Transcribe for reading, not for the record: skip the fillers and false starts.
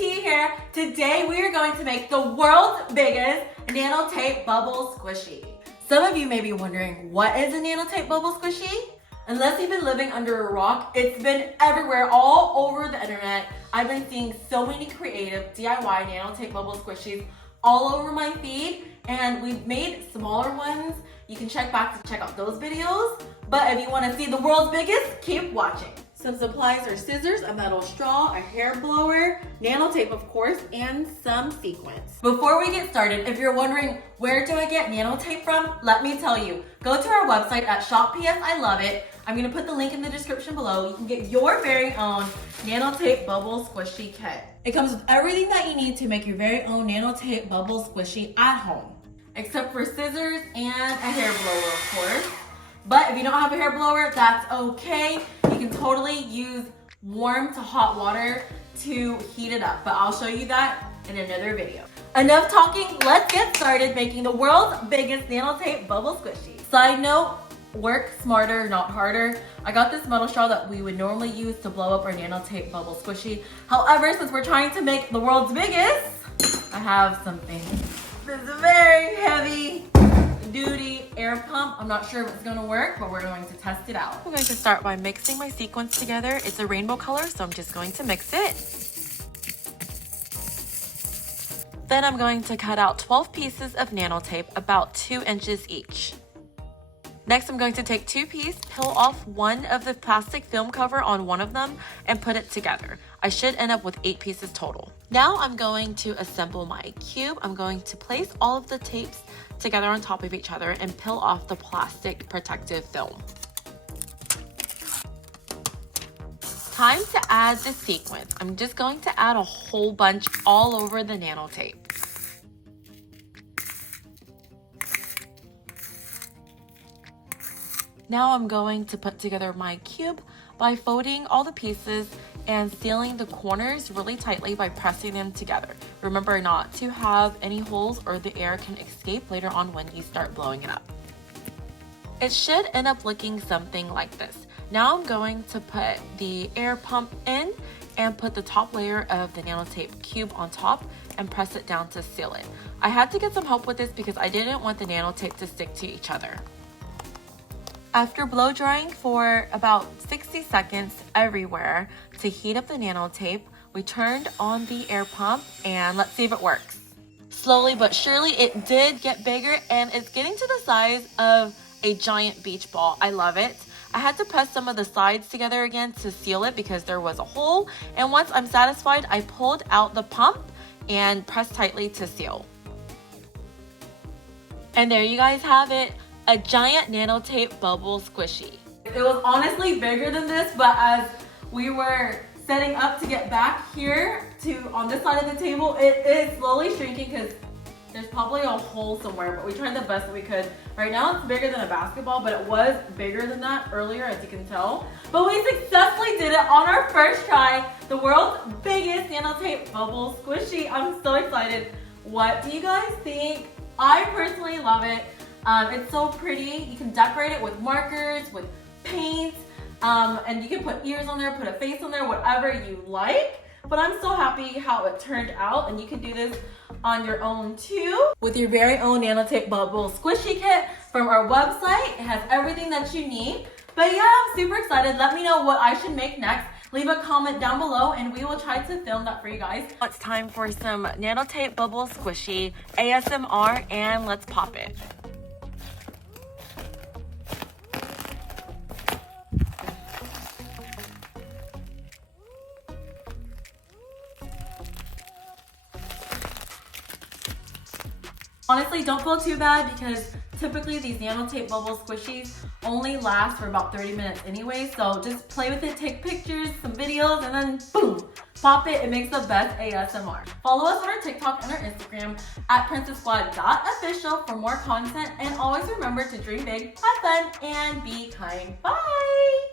T here. Today we are going to make the world's biggest nano tape bubble squishy. Some of you may be wondering, what is a nano tape bubble squishy? Unless you've been living under a rock, it's been everywhere, all over the internet. I've been seeing so many creative DIY nano tape bubble squishies all over my feed, and we've made smaller ones. You can check back to check out those videos. But if you want to see the world's biggest, keep watching. Some supplies are scissors, a metal straw, a hair blower, nano tape of course, and some sequins. Before we get started, if you're wondering where do I get nano tape from, let me tell you. Go to our website at Shop PS I Love It. I'm going to put the link in the description below. You can get your very own nano tape bubble squishy kit. It comes with everything that you need to make your very own nano tape bubble squishy at home. Except for scissors and a hair blower, of course. But if you don't have a hair blower, that's okay. You can totally use warm to hot water to heat it up, but I'll show you that in another video. Enough talking, let's get started making the world's biggest nano tape bubble squishy. Side note, work smarter, not harder. I got this metal straw that we would normally use to blow up our nano tape bubble squishy. However, since we're trying to make the world's biggest, I have something. This is very heavy duty air pump. I'm not sure if it's gonna work, but we're going to test it out. I'm going to start by mixing my sequins together. It's a rainbow color, so I'm just going to mix it. Then I'm going to cut out 12 pieces of nano tape, about 2 inches each. Next, I'm going to take 2 pieces, peel off one of the plastic film cover on one of them, and put it together. I should end up with 8 pieces total. Now I'm going to assemble my cube. I'm going to place all of the tapes together on top of each other and peel off the plastic protective film. Time to add the sequins. I'm just going to add a whole bunch all over the nano tape. Now I'm going to put together my cube by folding all the pieces and sealing the corners really tightly by pressing them together. Remember not to have any holes or the air can escape later on when you start blowing it up. It should end up looking something like this. Now I'm going to put the air pump in and put the top layer of the nano tape cube on top and press it down to seal it. I had to get some help with this because I didn't want the nano tape to stick to each other. After blow drying for about 60 seconds everywhere to heat up the nano tape, we turned on the air pump and let's see if it works. Slowly but surely it did get bigger and it's getting to the size of a giant beach ball. I love it. I had to press some of the sides together again to seal it because there was a hole, and once I'm satisfied, I pulled out the pump and pressed tightly to seal. And there you guys have it. A giant nano tape bubble squishy. It was honestly bigger than this, but as we were setting up to get back here to on this side of the table, it is slowly shrinking because there's probably a hole somewhere, but we tried the best that we could. Right now it's bigger than a basketball, but it was bigger than that earlier, as you can tell. But we successfully did it on our first try, the world's biggest nano tape bubble squishy. I'm so excited. What do you guys think? I personally love it. It's so pretty. You can decorate it with markers, with paint, and you can put ears on there, put a face on there, whatever you like. But I'm so happy how it turned out, and you can do this on your own too with your very own nano tape bubble squishy kit from our website. It has everything that you need. But yeah, I'm super excited. Let me know what I should make next. Leave a comment down below and we will try to film that for you guys. It's time for some nano tape bubble squishy ASMR, and let's pop it. Honestly, don't feel too bad because typically these nano tape bubble squishies only last for about 30 minutes anyway. So just play with it, take pictures, some videos, and then boom, pop it. It makes the best ASMR. Follow us on our TikTok and our Instagram at PrincessSquad.Official for more content. And always remember to dream big, have fun, and be kind. Bye!